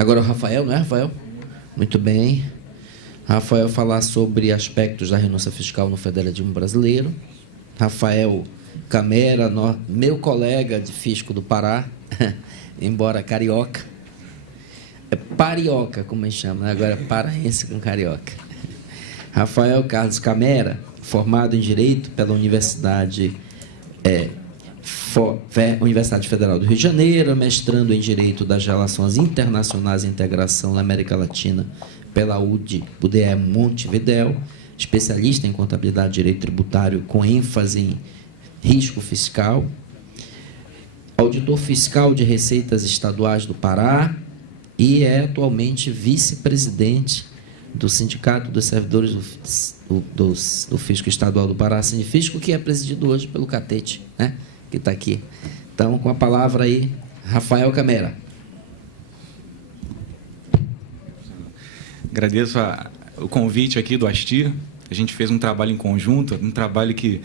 Agora o Rafael, não é, Rafael? Muito bem. Rafael falar sobre aspectos da renúncia fiscal no federalismo brasileiro. Rafael Camera, meu colega de fisco do Pará, embora carioca. É parioca, como a gente chama, né? Agora é paraense com carioca. Rafael Carlos Camera, formado em Direito pela Universidade Federal do Rio de Janeiro, mestrando em Direito das Relações Internacionais e Integração na América Latina pela UDE Montevidéu, especialista em Contabilidade e Direito Tributário com ênfase em risco fiscal, auditor fiscal de Receitas Estaduais do Pará e é atualmente vice-presidente do Sindicato dos Servidores do Fisco Estadual do Pará, Sinifisco, que é presidido hoje pelo Catete, né? Que está aqui. Então, com a palavra aí, Rafael Camera. Agradeço o convite aqui do ASTI. A gente fez um trabalho em conjunto, um trabalho que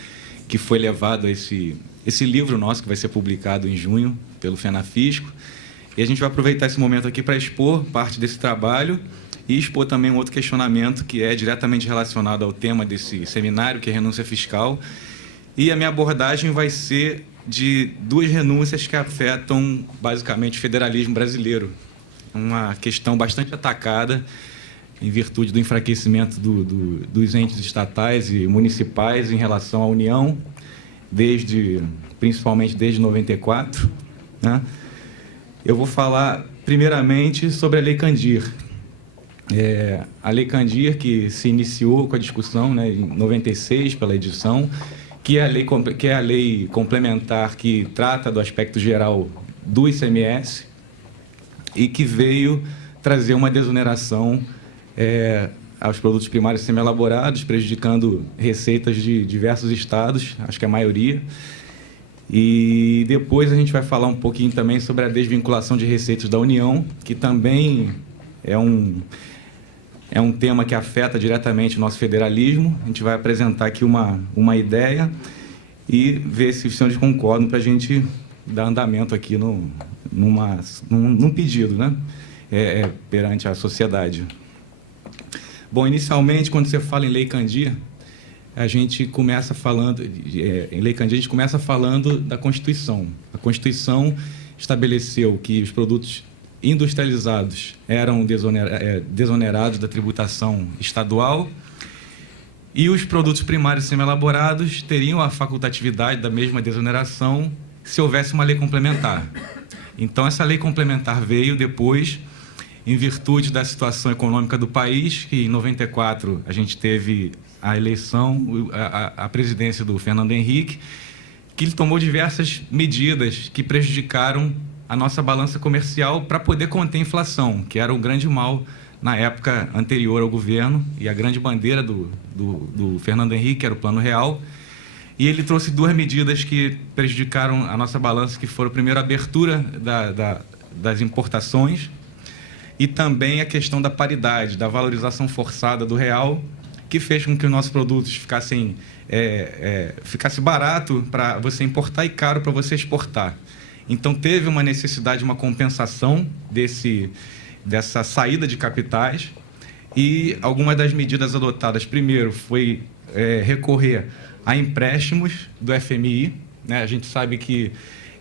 foi levado a esse livro nosso, que vai ser publicado em junho pelo FENAFISCO. E a gente vai aproveitar esse momento aqui para expor parte desse trabalho e expor também um outro questionamento que é diretamente relacionado ao tema desse seminário, que é renúncia fiscal. E a minha abordagem vai ser de duas renúncias que afetam, basicamente, o federalismo brasileiro. Uma questão bastante atacada em virtude do enfraquecimento dos entes estatais e municipais em relação à União, principalmente desde 94. Né? Eu vou falar, primeiramente, sobre a Lei Candir. A Lei Candir, que se iniciou com a discussão, né, em 96, pela edição, que é a lei complementar que trata do aspecto geral do ICMS e que veio trazer uma desoneração aos produtos primários semi-elaborados, prejudicando receitas de diversos estados, acho que a maioria. E depois a gente vai falar um pouquinho também sobre a desvinculação de receitas da União, que também é um tema que afeta diretamente o nosso federalismo. A gente vai apresentar aqui uma ideia e ver se os senhores concordam para a gente dar andamento aqui num pedido, né? Perante a sociedade. Bom, inicialmente, quando você fala em Lei Candir, a gente começa falando, em Lei Candir, a gente começa falando da Constituição. A Constituição estabeleceu que os produtos industrializados eram desonerados da tributação estadual e os produtos primários semi-elaborados teriam a facultatividade da mesma desoneração se houvesse uma lei complementar. Então, essa lei complementar veio depois, em virtude da situação econômica do país, que em 94 a gente teve a eleição, a presidência do Fernando Henrique, que ele tomou diversas medidas que prejudicaram a nossa balança comercial para poder conter a inflação, que era o grande mal na época anterior ao governo, e a grande bandeira do Fernando Henrique era o Plano Real. E ele trouxe duas medidas que prejudicaram a nossa balança, que foram, primeiro, a abertura das importações e também a questão da paridade, da valorização forçada do real, que fez com que os nossos produtos ficasse barato para você importar e caro para você exportar. Então, teve uma necessidade de uma compensação dessa saída de capitais, e algumas das medidas adotadas, primeiro, foi recorrer a empréstimos do FMI. Né? A gente sabe que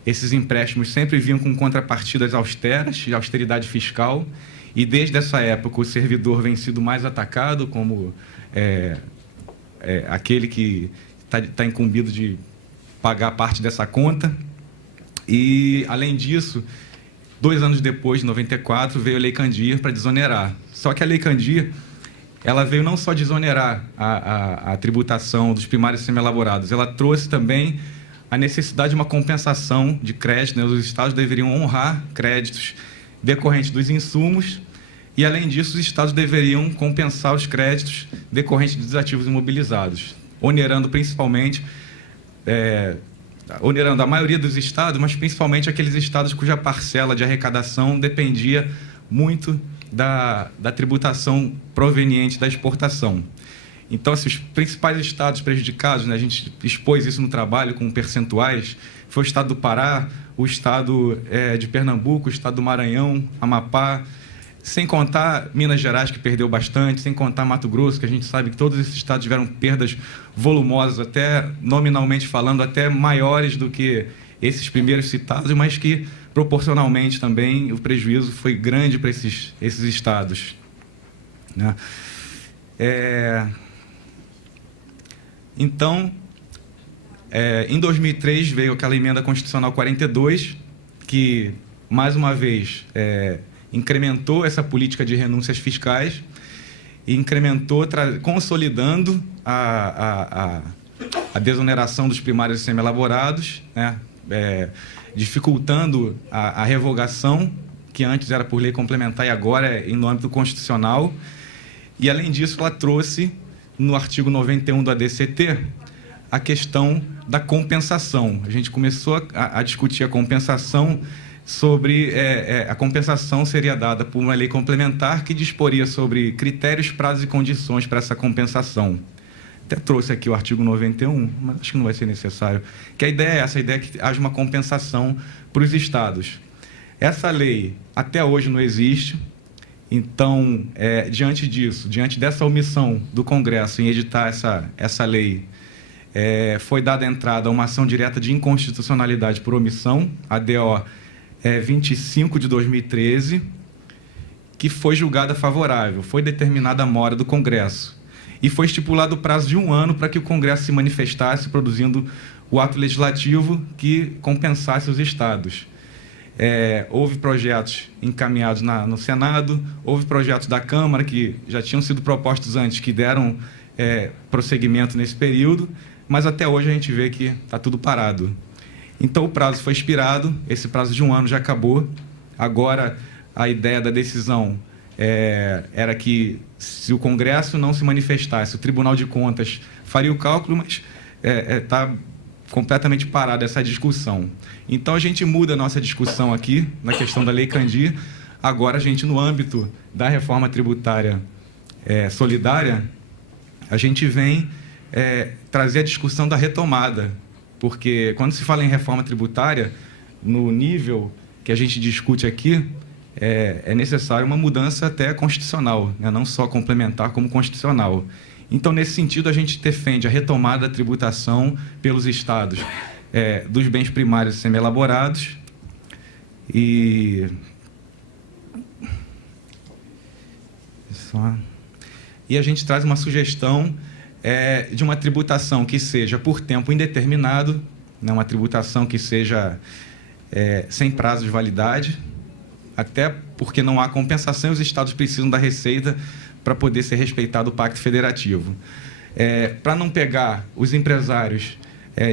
esses empréstimos sempre vinham com contrapartidas austeras, de austeridade fiscal, e desde essa época o servidor vem sido mais atacado como aquele que está incumbido de pagar parte dessa conta. E, além disso, 2 anos depois, em 94, veio a Lei Candir para desonerar. Só que a Lei Candir, ela veio não só desonerar a tributação dos primários semi-elaborados, ela trouxe também a necessidade de uma compensação de crédito, né? Os estados deveriam honrar créditos decorrentes dos insumos e, além disso, os estados deveriam compensar os créditos decorrentes dos ativos imobilizados, onerando principalmente... onerando a maioria dos estados, mas principalmente aqueles estados cuja parcela de arrecadação dependia muito da tributação proveniente da exportação. Então, assim, os principais estados prejudicados, né, a gente expôs isso no trabalho com percentuais, foi o estado do Pará, o estado de Pernambuco, o estado do Maranhão, Amapá, Sem contar Minas Gerais, que perdeu bastante, sem contar Mato Grosso, que a gente sabe que todos esses estados tiveram perdas volumosas, até nominalmente falando, até maiores do que esses primeiros citados, mas que proporcionalmente também o prejuízo foi grande para esses estados, né? Então, em 2003 veio aquela emenda constitucional 42, que, mais uma vez, incrementou essa política de renúncias fiscais e incrementou, consolidando a desoneração dos primários e semi-elaborados, né? Dificultando a revogação, que antes era por lei complementar e agora é no âmbito constitucional. E, além disso, ela trouxe, no artigo 91 do ADCT, a questão da compensação. A gente começou a discutir a compensação sobre... a compensação seria dada por uma lei complementar que disporia sobre critérios, prazos e condições para essa compensação. Até trouxe aqui o artigo 91, mas acho que não vai ser necessário. Que a ideia é essa, a ideia é que haja uma compensação para os estados. Essa lei, até hoje, não existe. Então, diante disso, diante dessa omissão do Congresso em editar essa lei, foi dada entrada a uma ação direta de inconstitucionalidade por omissão, a DO 25 de 2013, que foi julgada favorável, foi determinada a mora do Congresso. E foi estipulado o prazo de 1 ano para que o Congresso se manifestasse, produzindo o ato legislativo que compensasse os estados. Houve projetos encaminhados no Senado, houve projetos da Câmara que já tinham sido propostos antes, que deram prosseguimento nesse período, mas até hoje a gente vê que está tudo parado. Então, o prazo foi expirado, esse prazo de 1 ano já acabou. Agora, a ideia da decisão era que, se o Congresso não se manifestasse, o Tribunal de Contas faria o cálculo, mas está completamente parada essa discussão. Então, a gente muda a nossa discussão aqui, na questão da Lei Candir. Agora, a gente, no âmbito da reforma tributária solidária, a gente vem trazer a discussão da retomada, porque, quando se fala em reforma tributária, no nível que a gente discute aqui, é necessário uma mudança até constitucional, né? Não só complementar, como constitucional. Então, nesse sentido, a gente defende a retomada da tributação pelos estados dos bens primários semi-elaborados e a gente traz uma sugestão de uma tributação que seja por tempo indeterminado, né? Uma tributação que seja sem prazo de validade, até porque não há compensação e os estados precisam da receita para poder ser respeitado o Pacto Federativo. Para não pegar os empresários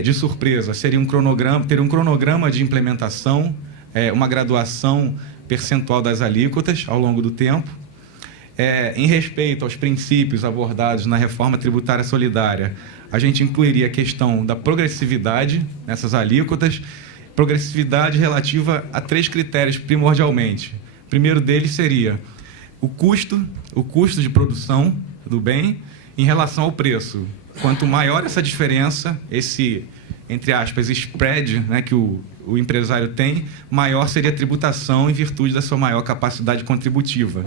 de surpresa, teria um cronograma de implementação, uma graduação percentual das alíquotas ao longo do tempo. Em respeito aos princípios abordados na reforma tributária solidária, a gente incluiria a questão da progressividade nessas alíquotas, progressividade relativa a 3 critérios primordialmente. O primeiro deles seria o custo de produção do bem em relação ao preço. Quanto maior essa diferença, esse, entre aspas, spread, né, que o empresário tem, maior seria a tributação em virtude da sua maior capacidade contributiva.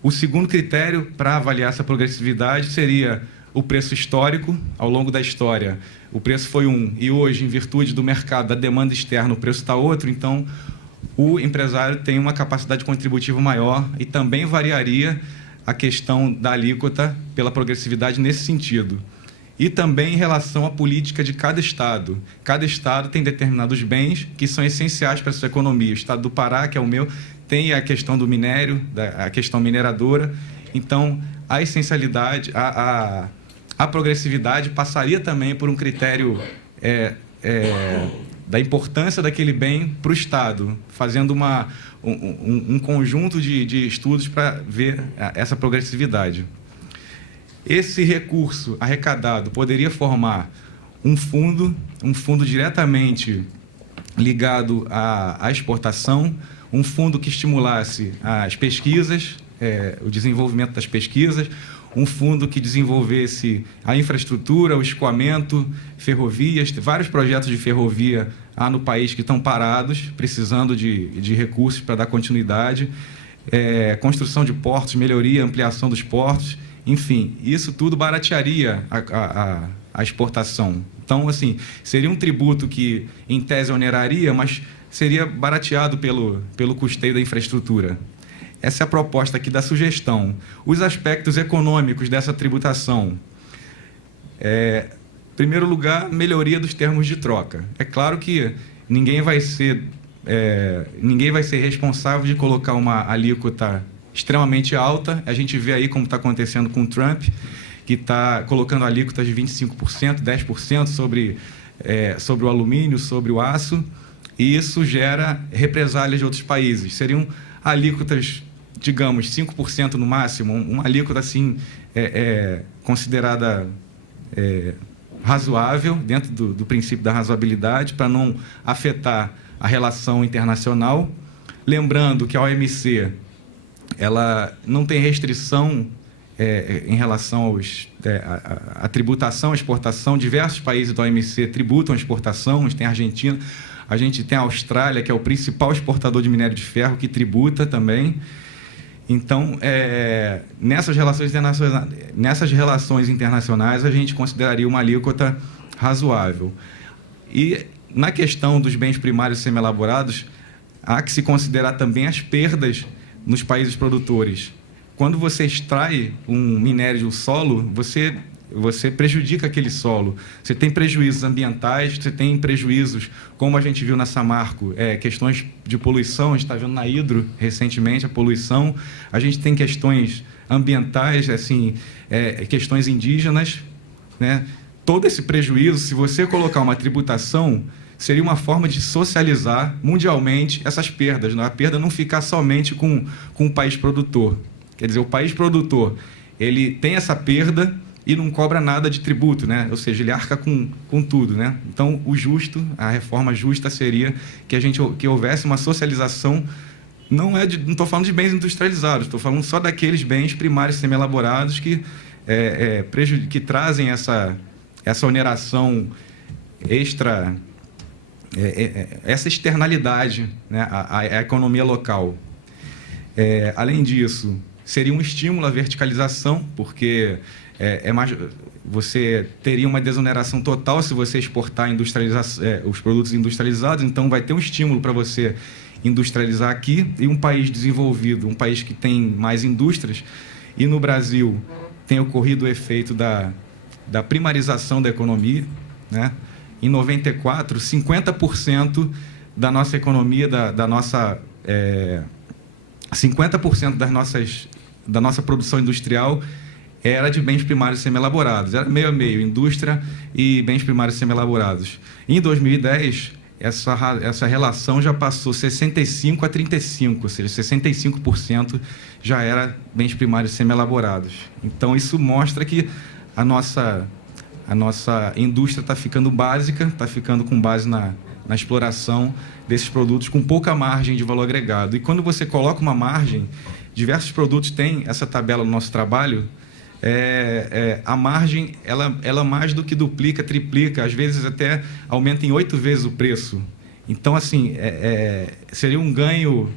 O segundo critério para avaliar essa progressividade seria o preço histórico. Ao longo da história, o preço foi um, e hoje, em virtude do mercado, da demanda externa, o preço está outro. Então, o empresário tem uma capacidade contributiva maior e também variaria a questão da alíquota pela progressividade nesse sentido. E também em relação à política de cada estado. Cada estado tem determinados bens que são essenciais para a sua economia. O estado do Pará, que é o meu, tem a questão do minério, a questão mineradora. Então, a essencialidade, a progressividade passaria também por um critério da importância daquele bem para o Estado, fazendo um conjunto de estudos para ver essa progressividade. Esse recurso arrecadado poderia formar um fundo diretamente ligado à exportação, um fundo que estimulasse as pesquisas, o desenvolvimento das pesquisas, um fundo que desenvolvesse a infraestrutura, o escoamento, ferrovias, vários projetos de ferrovia há no país que estão parados, precisando de recursos para dar continuidade. construção de portos, melhoria, ampliação dos portos, enfim, isso tudo baratearia a exportação. Então, assim, seria um tributo que, em tese, oneraria, mas seria barateado pelo custeio da infraestrutura. Essa é a proposta aqui da sugestão. Os aspectos econômicos dessa tributação. Em primeiro lugar, melhoria dos termos de troca. É claro que ninguém vai ser responsável de colocar uma alíquota extremamente alta. A gente vê aí como está acontecendo com o Trump, que está colocando alíquotas de 25%, 10% sobre o alumínio, sobre o aço, e isso gera represálias de outros países. Seriam alíquotas, digamos, 5% no máximo, uma alíquota assim, considerada razoável, dentro do princípio da razoabilidade, para não afetar a relação internacional. Lembrando que a OMC ela não tem restrição em relação à tributação à exportação. Diversos países da OMC tributam a exportação. A gente tem a Argentina, a gente tem a Austrália, que é o principal exportador de minério de ferro, que tributa também. Então, nessas relações internacionais, a gente consideraria uma alíquota razoável. E, na questão dos bens primários semi-elaborados, há que se considerar também as perdas nos países produtores. Quando você extrai um minério do solo, você prejudica aquele solo. Você tem prejuízos ambientais, você tem prejuízos, como a gente viu na Samarco, questões de poluição. A gente está vendo na Hidro, recentemente, a poluição. A gente tem questões ambientais, assim, questões indígenas, né? Todo esse prejuízo, se você colocar uma tributação, seria uma forma de socializar mundialmente essas perdas, né? A perda não ficar somente com o país produtor. Quer dizer, o país produtor, ele tem essa perda e não cobra nada de tributo, né? Ou seja, ele arca com tudo, né? Então, a reforma justa seria que houvesse uma socialização. Não estou falando de bens industrializados, estou falando só daqueles bens primários semi-elaborados que trazem essa oneração extra, essa externalidade, né, à economia local. Além disso, seria um estímulo à verticalização, porque você teria uma desoneração total se você exportar os produtos industrializados, então vai ter um estímulo para você industrializar aqui. E um país desenvolvido, um país que tem mais indústrias, e no Brasil tem ocorrido o efeito da primarização da economia, né? Em 94, 50% da nossa economia, 50% da nossa produção industrial era de bens primários semi-elaborados. Era meio a meio, indústria e bens primários semi-elaborados. Em 2010, essa relação já passou 65 a 35, ou seja, 65% já era bens primários semi-elaborados. Então, isso mostra que a nossa indústria está ficando básica, está ficando com base na exploração desses produtos com pouca margem de valor agregado. E quando você coloca uma margem, diversos produtos têm essa tabela no nosso trabalho, a margem ela mais do que duplica, triplica, às vezes até aumenta em 8 vezes o preço. Então, assim, seria um ganho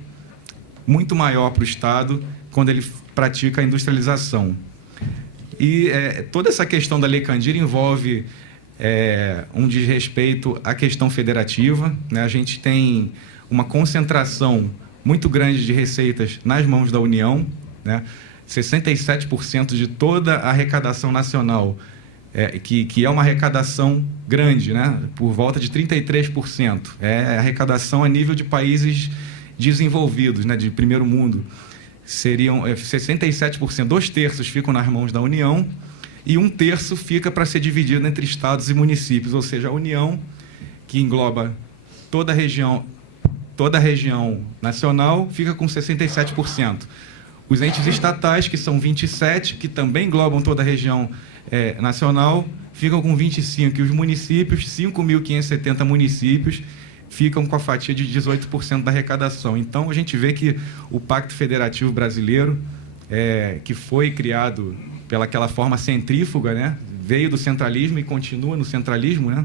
muito maior para o Estado quando ele pratica a industrialização. E toda essa questão da Lei Candir envolve um desrespeito à questão federativa, né? A gente tem uma concentração muito grande de receitas nas mãos da União, né? 67% de toda a arrecadação nacional, que é uma arrecadação grande, né? Por volta de 33%. É arrecadação a nível de países desenvolvidos, né? De primeiro mundo. Seriam 67%, 2/3 ficam nas mãos da União e 1/3 fica para ser dividido entre estados e municípios, ou seja, a União, que engloba toda a região nacional, fica com 67%. Os entes estatais, que são 27%, que também englobam toda a região nacional, ficam com 25%, e os municípios, 5.570 municípios, ficam com a fatia de 18% da arrecadação. Então, a gente vê que o Pacto Federativo Brasileiro, que foi criado pelaquela forma centrífuga, né, veio do centralismo e continua no centralismo, né,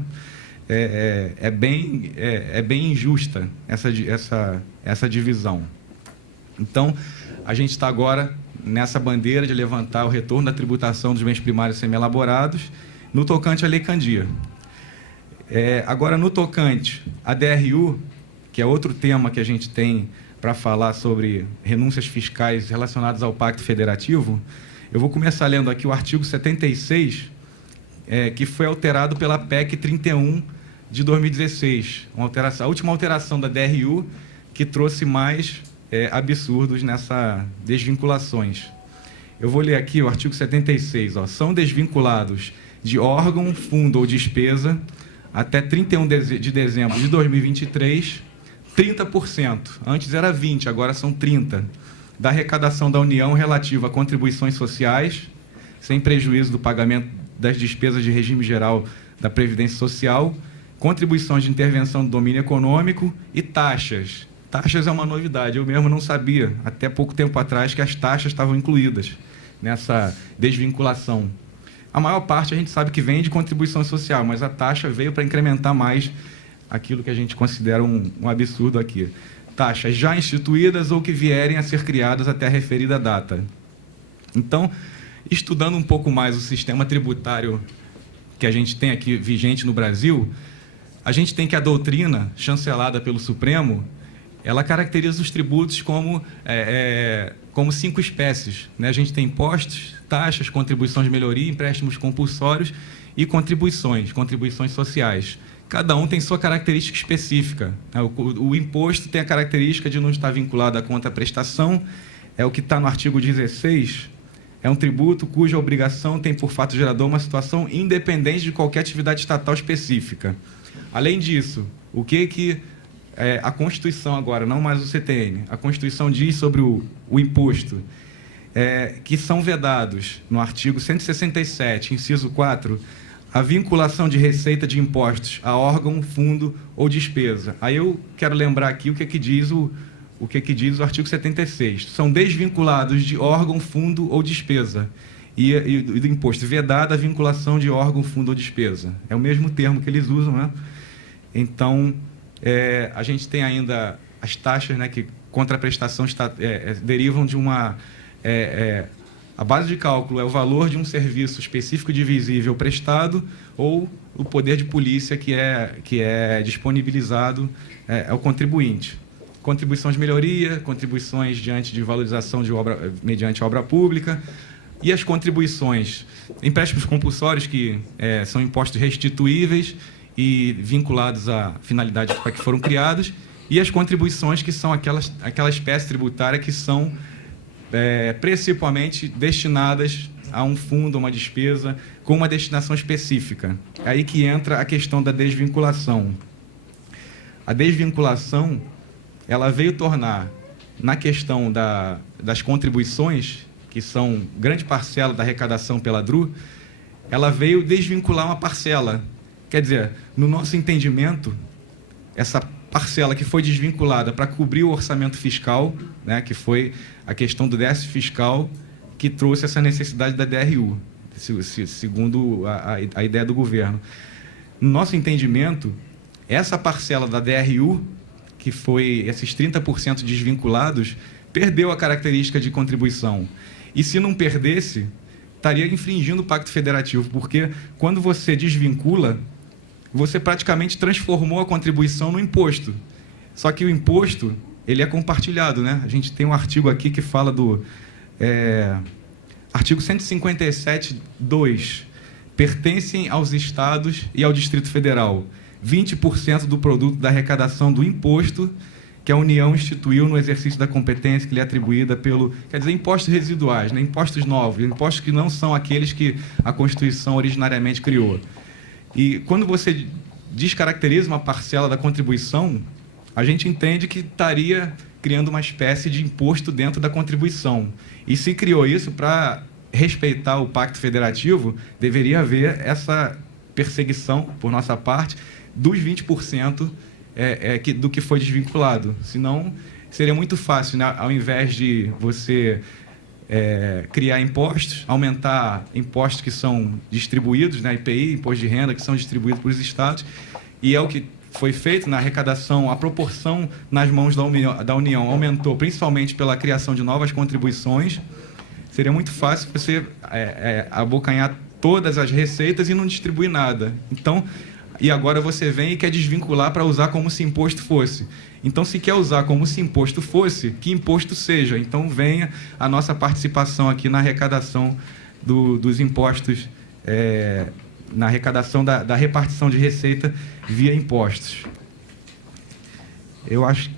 é bem injusta essa divisão. Então, a gente está agora nessa bandeira de levantar o retorno da tributação dos bens primários semi-elaborados no tocante à Lei Candir. Agora, no tocante à DRU, que é outro tema que a gente tem para falar sobre renúncias fiscais relacionadas ao Pacto Federativo, eu vou começar lendo aqui o artigo 76, que foi alterado pela PEC 31 de 2016, a última alteração da DRU, que trouxe mais absurdos nessas desvinculações. Eu vou ler aqui o artigo 76. São desvinculados de órgão, fundo ou despesa, até 31 de dezembro de 2023, 30%. Antes era 20%, agora são 30%. Da arrecadação da União relativa a contribuições sociais, sem prejuízo do pagamento das despesas de regime geral da Previdência Social, contribuições de intervenção do domínio econômico e taxas. Taxas é uma novidade, eu mesmo não sabia, até pouco tempo atrás, que as taxas estavam incluídas nessa desvinculação. A maior parte a gente sabe que vem de contribuição social, mas a taxa veio para incrementar mais aquilo que a gente considera um absurdo aqui. Taxas já instituídas ou que vierem a ser criadas até a referida data. Então, estudando um pouco mais o sistema tributário que a gente tem aqui vigente no Brasil, a gente tem que a doutrina, chancelada pelo Supremo, ela caracteriza os tributos como 5 espécies, né? A gente tem impostos, taxas, contribuições de melhoria, empréstimos compulsórios e contribuições sociais. Cada um tem sua característica específica. O imposto tem a característica de não estar vinculado à contraprestação, é o que está no artigo 16, é um tributo cuja obrigação tem por fato gerador uma situação independente de qualquer atividade estatal específica. Além disso, o que a Constituição agora, não mais o CTN, a Constituição diz sobre o imposto, que são vedados no artigo 167, inciso 4, a vinculação de receita de impostos a órgão, fundo ou despesa. Aí eu quero lembrar aqui o que diz o artigo 76. São desvinculados de órgão, fundo ou despesa. E do imposto, vedada a vinculação de órgão, fundo ou despesa. É o mesmo termo que eles usam, né? Então, a gente tem ainda as taxas, né, que contra a prestação derivam de uma... a base de cálculo é o valor de um serviço específico divisível prestado ou o poder de polícia que é disponibilizado ao contribuinte. Contribuição de melhoria, contribuições diante de valorização de obra, mediante obra pública, e as contribuições, empréstimos compulsórios, que são impostos restituíveis e vinculados à finalidade para que foram criados, e as contribuições, que são aquela espécie tributária que são principalmente destinadas a um fundo, a uma despesa, com uma destinação específica. É aí que entra a questão da desvinculação. A desvinculação, ela veio tornar, na questão das contribuições, que são grande parcela da arrecadação pela DRU, ela veio desvincular uma parcela. Quer dizer, no nosso entendimento, essa parcela que foi desvinculada para cobrir o orçamento fiscal, né, que foi a questão do déficit fiscal que trouxe essa necessidade da DRU, segundo a ideia do governo. No nosso entendimento, essa parcela da DRU, que foi esses 30% desvinculados, perdeu a característica de contribuição. E se não perdesse, estaria infringindo o Pacto Federativo, porque quando você desvincula, você praticamente transformou a contribuição no imposto. Só que o imposto, ele é compartilhado, né? A gente tem um artigo aqui que fala do... artigo 157.2. Pertencem aos estados e ao Distrito Federal 20% do produto da arrecadação do imposto que a União instituiu no exercício da competência que lhe é atribuída pelo... Quer dizer, impostos residuais, né? Impostos novos, impostos que não são aqueles que a Constituição originariamente criou. E quando você descaracteriza uma parcela da contribuição, a gente entende que estaria criando uma espécie de imposto dentro da contribuição. E se criou isso para respeitar o Pacto Federativo, deveria haver essa perseguição, por nossa parte, dos 20% do que foi desvinculado. Senão, seria muito fácil, né? Ao invés de você criar impostos, aumentar impostos que são distribuídos, né? IPI, imposto de renda, que são distribuídos para os estados, e é o que foi feito na arrecadação, a proporção nas mãos da União aumentou, principalmente pela criação de novas contribuições. Seria muito fácil você abocanhar todas as receitas e não distribuir nada. Então, e agora você vem e quer desvincular para usar como se imposto fosse. Então, se quer usar como se imposto fosse, que imposto seja. Então, venha a nossa participação aqui na arrecadação dos impostos, na arrecadação da repartição de receita via impostos. Eu acho...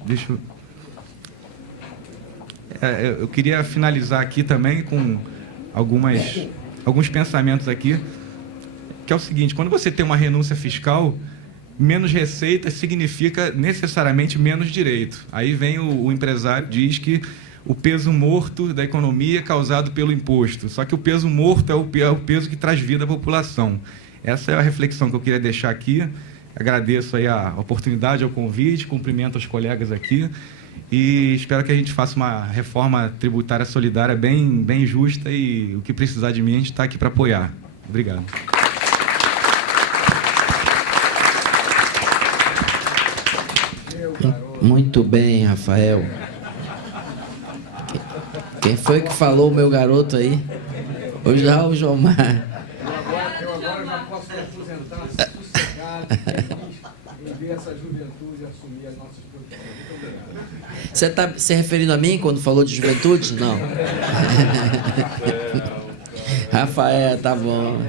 eu queria finalizar aqui também com alguns pensamentos aqui, que é o seguinte: quando você tem uma renúncia fiscal, menos receita significa necessariamente menos direito. Aí vem o empresário, diz que o peso morto da economia é causado pelo imposto. Só que o peso morto é o peso que traz vida à população. Essa é a reflexão que eu queria deixar aqui. Agradeço aí a oportunidade, o convite, cumprimento os colegas aqui e espero que a gente faça uma reforma tributária solidária bem justa, e o que precisar de mim, a gente está aqui para apoiar. Obrigado. Muito bem, Rafael. Quem foi que falou, meu garoto aí? Hoje já o Jomar. Eu agora já posso me aposentar sossegado, feliz, em ver essa juventude assumir as nossas produções. Muito obrigado. Você está se referindo a mim quando falou de juventude? Não. Rafael, tá bom.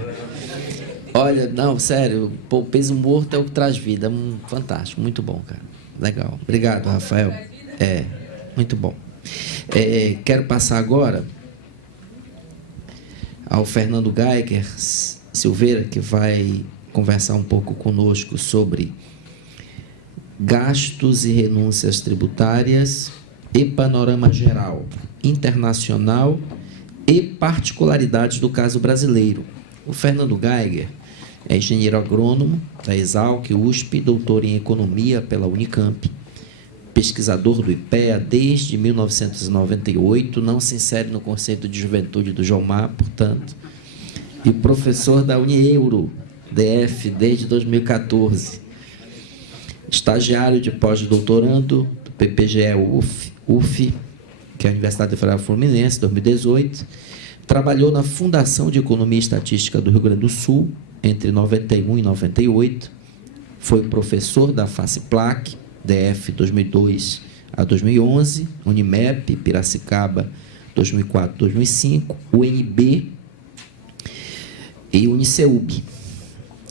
Olha, não, sério, o peso morto é o que traz vida. Fantástico, muito bom, cara. Legal. Obrigado, Rafael. Muito bom. Quero passar agora ao Fernando Geiger Silveira, que vai conversar um pouco conosco sobre gastos e renúncias tributárias e panorama geral, internacional e particularidades do caso brasileiro. O Fernando Geiger é engenheiro agrônomo da Exalc, USP, doutor em economia pela Unicamp, pesquisador do IPEA desde 1998, não se insere no conceito de juventude do Jomar, portanto, e professor da Unieuro, DF, desde 2014. Estagiário de pós-doutorando do PPGE UF, que é a Universidade Federal Fluminense, 2018. Trabalhou na Fundação de Economia e Estatística do Rio Grande do Sul, entre 91 e 98. Foi professor da FACEPLAC, DF, 2002 a 2011, Unimep, Piracicaba, 2004 a 2005, UNB e Uniceub.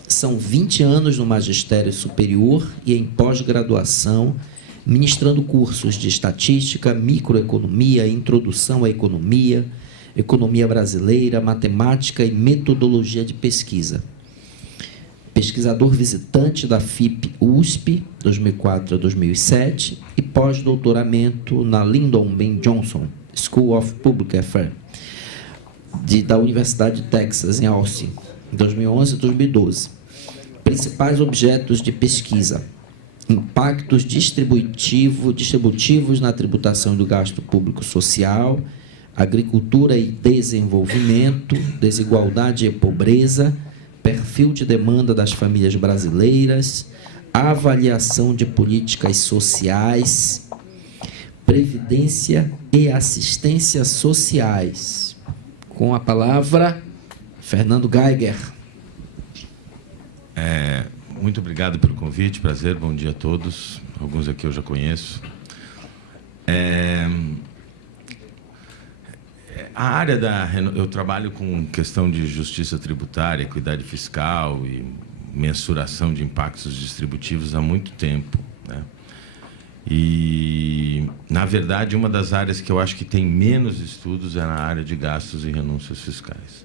São 20 anos no magistério superior e em pós-graduação, ministrando cursos de estatística, microeconomia, introdução à economia, economia brasileira, matemática e metodologia de pesquisa. Pesquisador visitante da FIP USP, 2004 a 2007, e pós-doutoramento na Lyndon B. Johnson School of Public Affairs, da Universidade de Texas, em Austin, em 2011 e 2012. Principais objetos de pesquisa: impactos distributivos na tributação do gasto público social, agricultura e desenvolvimento, desigualdade e pobreza, perfil de demanda das famílias brasileiras, avaliação de políticas sociais, previdência e assistência sociais. Com a palavra, Fernando Geiger. Muito obrigado pelo convite, prazer, bom dia a todos. Alguns aqui eu já conheço. A área eu trabalho com questão de justiça tributária, equidade fiscal e mensuração de impactos distributivos há muito tempo, né? E, na verdade, uma das áreas que eu acho que tem menos estudos é na área de gastos e renúncias fiscais,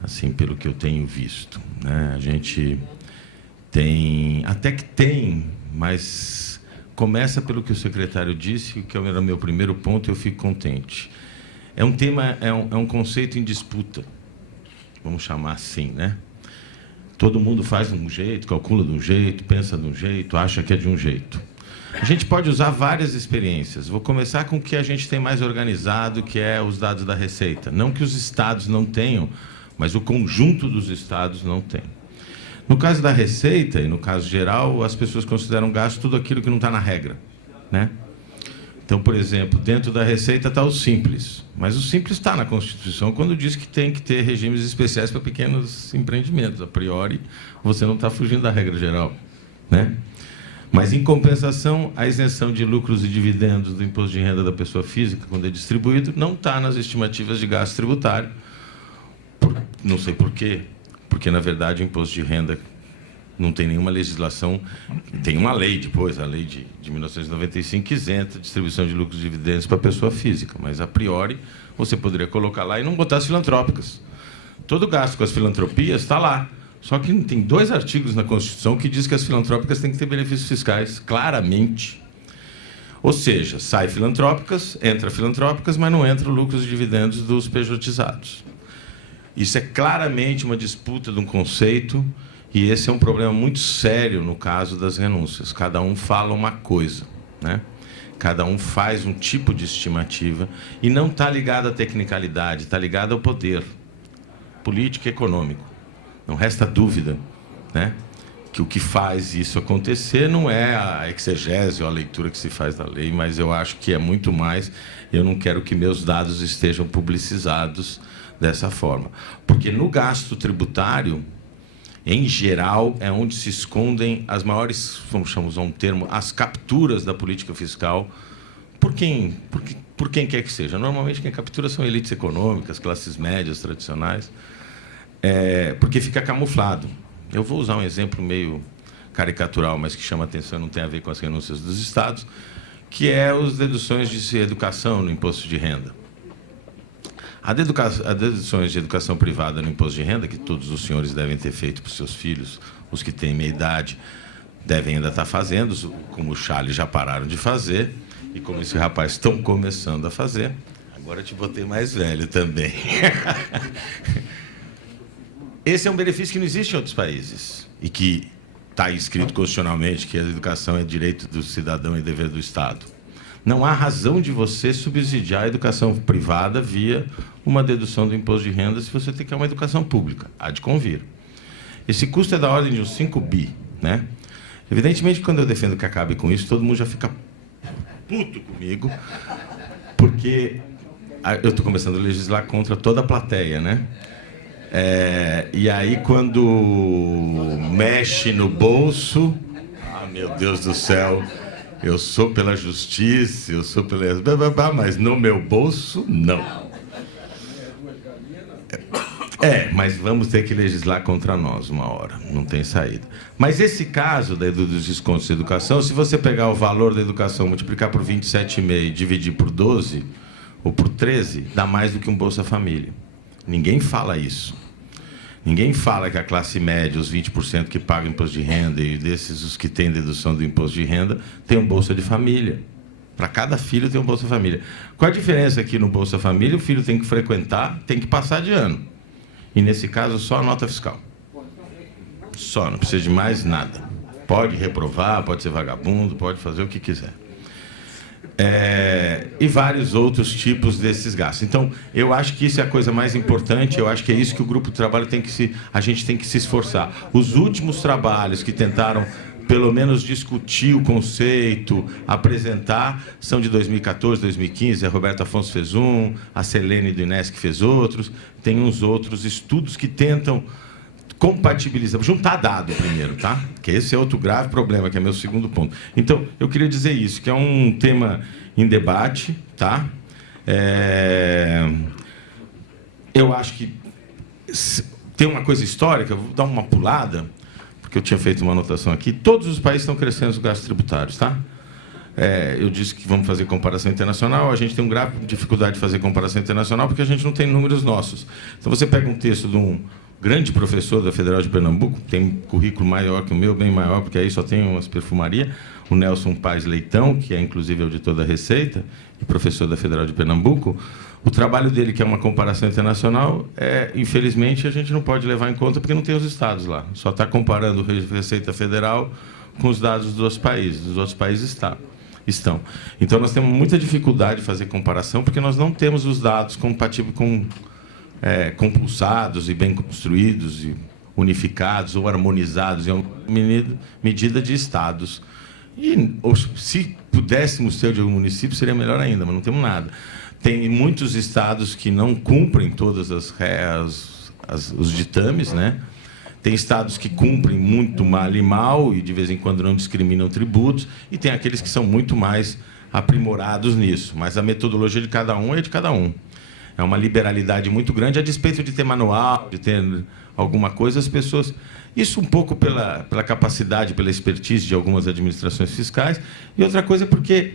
assim, pelo que eu tenho visto, né? A gente até que tem, mas começa pelo que o secretário disse, que era o meu primeiro ponto, eu fico contente. É um tema, é um conceito em disputa, vamos chamar assim, né? Todo mundo faz de um jeito, calcula de um jeito, pensa de um jeito, acha que é de um jeito. A gente pode usar várias experiências. Vou começar com o que a gente tem mais organizado, que é os dados da Receita. Não que os estados não tenham, mas o conjunto dos estados não tem. No caso da receita, e no caso geral, as pessoas consideram gasto tudo aquilo que não está na regra, né? Então, por exemplo, dentro da receita está o simples, mas o simples está na Constituição quando diz que tem que ter regimes especiais para pequenos empreendimentos. A priori, você não está fugindo da regra geral, né? Mas, em compensação, a isenção de lucros e dividendos do imposto de renda da pessoa física, quando é distribuído, não está nas estimativas de gasto tributário. Não sei por quê, porque, na verdade, o imposto de renda não tem nenhuma legislação, tem uma lei depois, a lei de 1995, que isenta a distribuição de lucros e dividendos para a pessoa física, mas, a priori, você poderia colocar lá e não botar as filantrópicas. Todo gasto com as filantropias está lá, só que tem 2 artigos na Constituição que diz que as filantrópicas têm que ter benefícios fiscais, claramente. Ou seja, sai filantrópicas, entra filantrópicas, mas não entra lucros e dividendos dos pejotizados. Isso é claramente uma disputa de um conceito. E esse é um problema muito sério no caso das renúncias. Cada um fala uma coisa, né? Cada um faz um tipo de estimativa e não está ligado à tecnicalidade, está ligado ao poder político e econômico. Não resta dúvida, né, que o que faz isso acontecer não é a exegese ou a leitura que se faz da lei, mas eu acho que é muito mais. Eu não quero que meus dados estejam publicizados dessa forma. Porque no gasto tributário, em geral, é onde se escondem as maiores, vamos chamar um termo, as capturas da política fiscal, por quem quer que seja. Normalmente, quem captura são elites econômicas, classes médias tradicionais, porque fica camuflado. Eu vou usar um exemplo meio caricatural, mas que chama atenção, não tem a ver com as renúncias dos estados, que é as deduções de educação no imposto de renda. As deduções de educação privada no imposto de renda, que todos os senhores devem ter feito para os seus filhos, os que têm meia idade devem ainda estar fazendo, como o Charles já pararam de fazer, e como esse rapaz estão começando a fazer. Agora eu te botei mais velho também. Esse é um benefício que não existe em outros países, e que está escrito constitucionalmente que a educação é direito do cidadão e dever do Estado. Não há razão de você subsidiar a educação privada via uma dedução do imposto de renda se você tem que ter uma educação pública. Há de convir. Esse custo é da ordem de uns 5 bi, né? Evidentemente, quando eu defendo que acabe com isso, todo mundo já fica puto comigo, porque eu estou começando a legislar contra toda a plateia, né? E aí, quando mexe no bolso, meu Deus do céu, eu sou pela justiça, eu sou pela... mas no meu bolso, não. Mas vamos ter que legislar contra nós uma hora, não tem saída. Mas esse caso dos descontos de educação, se você pegar o valor da educação, multiplicar por 27,5 e dividir por 12 ou por 13, dá mais do que um Bolsa Família. Ninguém fala isso. Ninguém fala que a classe média, os 20% que pagam imposto de renda, e desses os que têm dedução do imposto de renda, tem um Bolsa de Família. Para cada filho tem um Bolsa Família. Qual a diferença aqui no Bolsa Família? O filho tem que frequentar, tem que passar de ano. E, nesse caso, só a nota fiscal. Só, não precisa de mais nada. Pode reprovar, pode ser vagabundo, pode fazer o que quiser. E vários outros tipos desses gastos. Então, eu acho que isso é a coisa mais importante, eu acho que é isso que o grupo de trabalho a gente tem que se esforçar. Os últimos trabalhos que tentaram, pelo menos, discutir o conceito, apresentar, são de 2014, 2015, a Roberta Afonso fez um, a Selene do Inesc fez outros, tem uns outros estudos que tentam compatibilizar, juntar dado primeiro, tá? Que esse é outro grave problema, que é meu segundo ponto. Então, eu queria dizer isso, que é um tema em debate, tá? Eu acho que tem uma coisa histórica, vou dar uma pulada, porque eu tinha feito uma anotação aqui. Todos os países estão crescendo os gastos tributários, tá? Eu disse que vamos fazer comparação internacional, a gente tem uma grave dificuldade de fazer comparação internacional porque a gente não tem números nossos. Então, você pega um texto de um grande professor da Federal de Pernambuco, tem um currículo maior que o meu, bem maior, porque aí só tem umas perfumarias, o Nelson Paes Leitão, que é inclusive auditor da Receita e professor da Federal de Pernambuco. O trabalho dele, que é uma comparação internacional, infelizmente, a gente não pode levar em conta porque não tem os estados lá. Só está comparando a Receita Federal com os dados dos outros países. Os outros países estão. Então, nós temos muita dificuldade de fazer comparação porque nós não temos os dados compatíveis com compulsados e bem construídos, unificados ou harmonizados em uma medida de estados. E se pudéssemos ter de algum município, seria melhor ainda, mas não temos nada. Tem muitos estados que não cumprem todas os ditames, né? Tem estados que cumprem muito mal e mal e, de vez em quando, não discriminam tributos, e tem aqueles que são muito mais aprimorados nisso. Mas a metodologia de cada um é de cada um. É uma liberalidade muito grande, a despeito de ter manual, de ter alguma coisa, as pessoas... Isso um pouco pela capacidade, pela expertise de algumas administrações fiscais, e outra coisa porque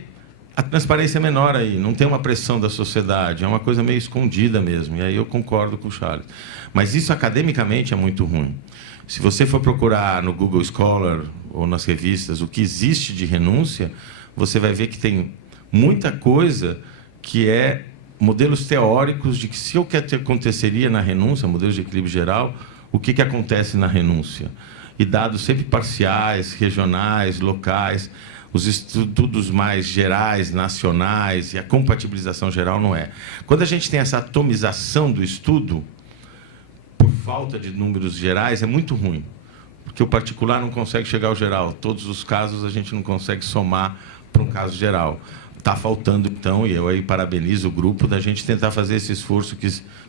a transparência é menor aí, não tem uma pressão da sociedade, é uma coisa meio escondida mesmo, e aí eu concordo com o Charles. Mas isso, academicamente, é muito ruim. Se você for procurar no Google Scholar ou nas revistas o que existe de renúncia, você vai ver que tem muita coisa que é modelos teóricos de que se o que aconteceria na renúncia, modelos de equilíbrio geral, o que acontece na renúncia. E dados sempre parciais, regionais, locais, os estudos mais gerais, nacionais, e a compatibilização geral não é. Quando a gente tem essa atomização do estudo, por falta de números gerais, é muito ruim, porque o particular não consegue chegar ao geral. Todos os casos a gente não consegue somar para um caso geral. Está faltando, então, e eu aí parabenizo o grupo da gente tentar fazer esse esforço,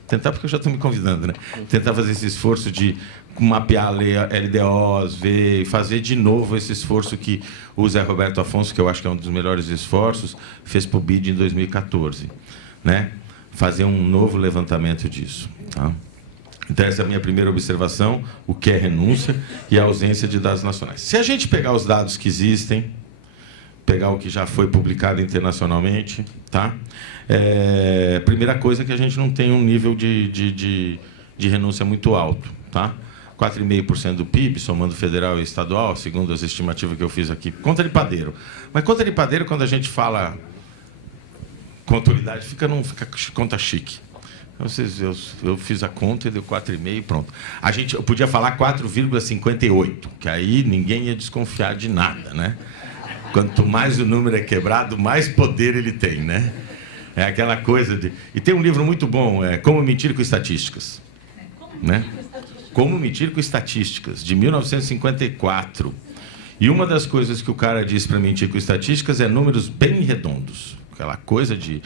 tentar, porque eu já estou me convidando, né? Tentar fazer esse esforço de mapear LDOs, ver, fazer de novo esse esforço que o Zé Roberto Afonso, que eu acho que é um dos melhores esforços, fez para o BID em 2014, né? Fazer um novo levantamento disso, tá? Então, essa é a minha primeira observação, o que é renúncia e a ausência de dados nacionais. Se a gente pegar os dados que existem, pegar o que já foi publicado internacionalmente, tá? Primeira coisa é que a gente não tem um nível de renúncia muito alto, tá? 4,5% do PIB, somando federal e estadual, segundo as estimativas que eu fiz aqui. Conta de padeiro. Mas conta de padeiro, quando a gente fala contabilidade, não fica conta chique. Eu fiz a conta e deu 4,5 e pronto. Eu podia falar 4,58, que aí ninguém ia desconfiar de nada, né? Quanto mais o número é quebrado, mais poder ele tem, né? É aquela coisa de... E tem um livro muito bom, Como Mentir com Estatísticas. Né? Como Mentir com Estatísticas, de 1954. E uma das coisas que o cara diz para mentir com estatísticas é números bem redondos. Aquela coisa de...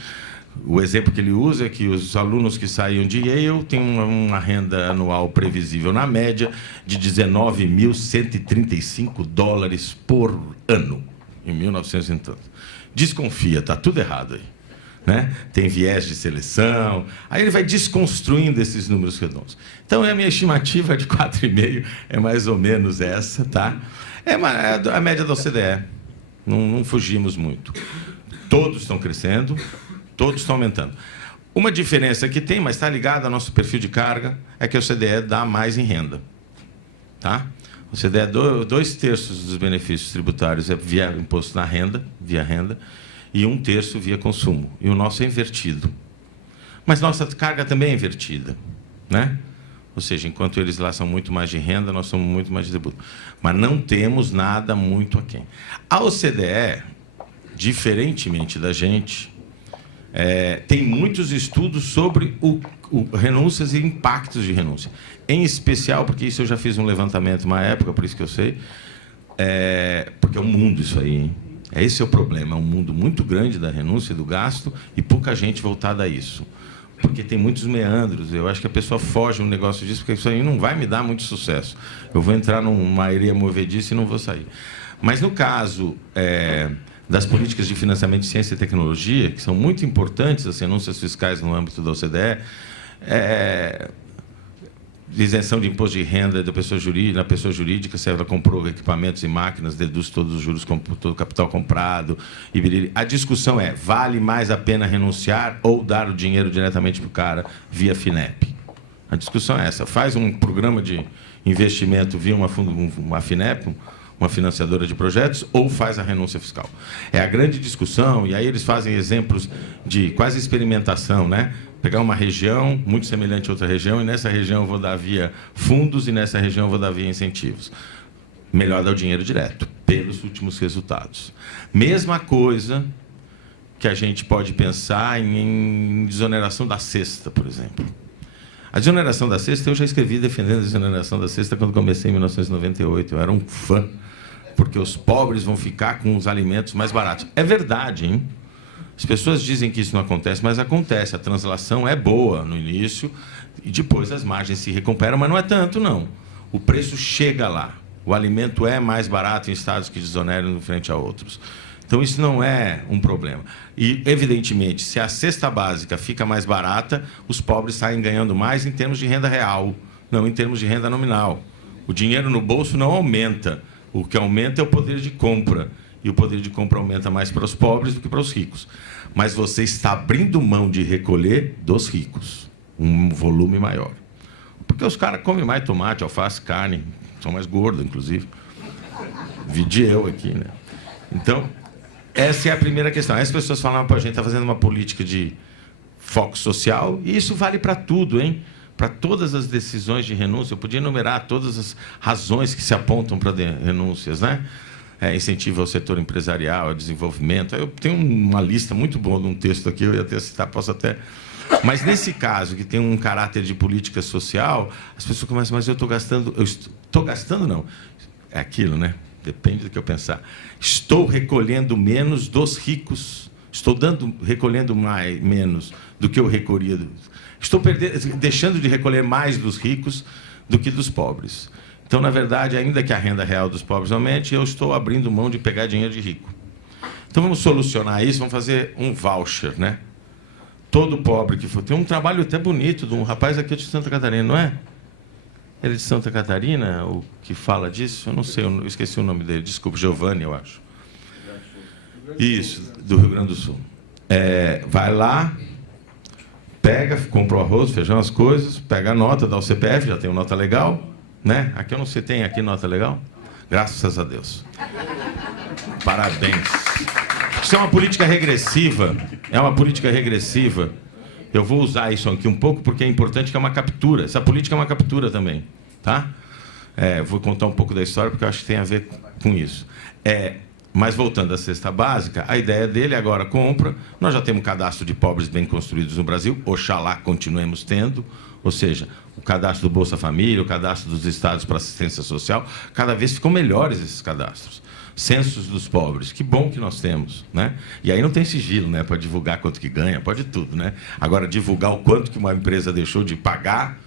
O exemplo que ele usa é que os alunos que saíam de Yale têm uma renda anual previsível, na média, de $19.135 por ano, em 1900 e tanto. Desconfia, está tudo errado aí. Né? Tem viés de seleção. Aí ele vai desconstruindo esses números redondos. Então, a minha estimativa de 4,5 é mais ou menos essa, tá? É a média da OCDE. Não fugimos muito. Todos estão crescendo, todos estão aumentando. Uma diferença que tem, mas está ligada ao nosso perfil de carga, é que a OCDE dá mais em renda. Tá? A OCDE, 2/3 dos benefícios tributários é via imposto na renda, via renda, e 1/3 via consumo. E o nosso é invertido. Mas nossa carga também é invertida. Né? Ou seja, enquanto eles lá são muito mais de renda, nós somos muito mais de tributo. Mas não temos nada muito aquém. A OCDE, diferentemente da gente, tem muitos estudos sobre renúncias e impactos de renúncia. Em especial, porque isso eu já fiz um levantamento uma época, por isso que eu sei, porque é um mundo isso aí, hein? Esse é o problema, é um mundo muito grande da renúncia e do gasto e pouca gente voltada a isso. Porque tem muitos meandros, eu acho que a pessoa foge um negócio disso, porque isso aí não vai me dar muito sucesso. Eu vou entrar numa areia movediça e não vou sair. Mas, no caso das políticas de financiamento de ciência e tecnologia, que são muito importantes, as renúncias fiscais no âmbito da OCDE, isenção de imposto de renda da pessoa jurídica, na pessoa jurídica, se ela comprou equipamentos e máquinas, deduz todos os juros, todo o capital comprado. A discussão é, vale mais a pena renunciar ou dar o dinheiro diretamente para o cara via FINEP? A discussão é essa. Faz um programa de investimento via uma FINEP, uma financiadora de projetos, ou faz a renúncia fiscal. É a grande discussão, e aí eles fazem exemplos de quase experimentação, né? Pegar uma região muito semelhante a outra região, e nessa região eu vou dar via fundos, e nessa região eu vou dar via incentivos. Melhor dar o dinheiro direto, pelos últimos resultados. Mesma coisa que a gente pode pensar em desoneração da cesta, por exemplo. A desoneração da cesta, eu já escrevi defendendo a desoneração da cesta quando comecei em 1998. Eu era um fã, porque os pobres vão ficar com os alimentos mais baratos. É verdade, hein? As pessoas dizem que isso não acontece, mas acontece. A translação é boa no início e depois as margens se recuperam, mas não é tanto, não. O preço chega lá. O alimento é mais barato em estados que desoneram frente a outros. Então, isso não é um problema. E, evidentemente, se a cesta básica fica mais barata, os pobres saem ganhando mais em termos de renda real, não em termos de renda nominal. O dinheiro no bolso não aumenta. O que aumenta é o poder de compra. E o poder de compra aumenta mais para os pobres do que para os ricos. Mas você está abrindo mão de recolher dos ricos um volume maior. Porque os caras comem mais tomate, alface, carne, são mais gordos, inclusive. Vide eu aqui, né? Então, essa é a primeira questão. Aí as pessoas falam, a gente está fazendo uma política de foco social, e isso vale para tudo, hein? Para todas as decisões de renúncia. Eu podia enumerar todas as razões que se apontam para renúncias, né? Incentivo ao setor empresarial, ao desenvolvimento. Eu tenho uma lista muito boa de um texto aqui, eu ia até citar, posso até... Mas, nesse caso, que tem um caráter de política social, as pessoas começam, mas eu estou gastando... Estou gastando, não. É aquilo, né? Depende do que eu pensar. Estou recolhendo menos dos ricos. Estou recolhendo menos do que eu recolhia. Estou deixando de recolher mais dos ricos do que dos pobres. Então, na verdade, ainda que a renda real dos pobres aumente, eu estou abrindo mão de pegar dinheiro de rico. Então, vamos solucionar isso, vamos fazer um voucher, né? Todo pobre que for... Tem um trabalho até bonito de um rapaz aqui de Santa Catarina, não é? Ele é de Santa Catarina, o que fala disso? Eu não sei, eu esqueci o nome dele. Desculpa, Giovanni, eu acho. Isso, do Rio Grande do Sul. Vai lá, pega, compra o arroz, feijão, as coisas, pega a nota, dá o CPF, já tem uma nota legal, né? Aqui eu não sei, tem aqui nota legal? Graças a Deus. Parabéns. Isso é uma política regressiva. É uma política regressiva. Eu vou usar isso aqui um pouco porque é importante, que é uma captura. Essa política é uma captura também, tá? Vou contar um pouco da história porque eu acho que tem a ver com isso. Mas voltando à cesta básica, a ideia dele agora compra. Nós já temos um cadastro de pobres bem construídos no Brasil. Oxalá continuemos tendo. Ou seja, o cadastro do Bolsa Família, o cadastro dos estados para assistência social, cada vez ficam melhores esses cadastros. Censos dos pobres, que bom que nós temos, né? E aí não tem sigilo, né? Para divulgar quanto que ganha, pode tudo, né? Agora, divulgar o quanto que uma empresa deixou de pagar,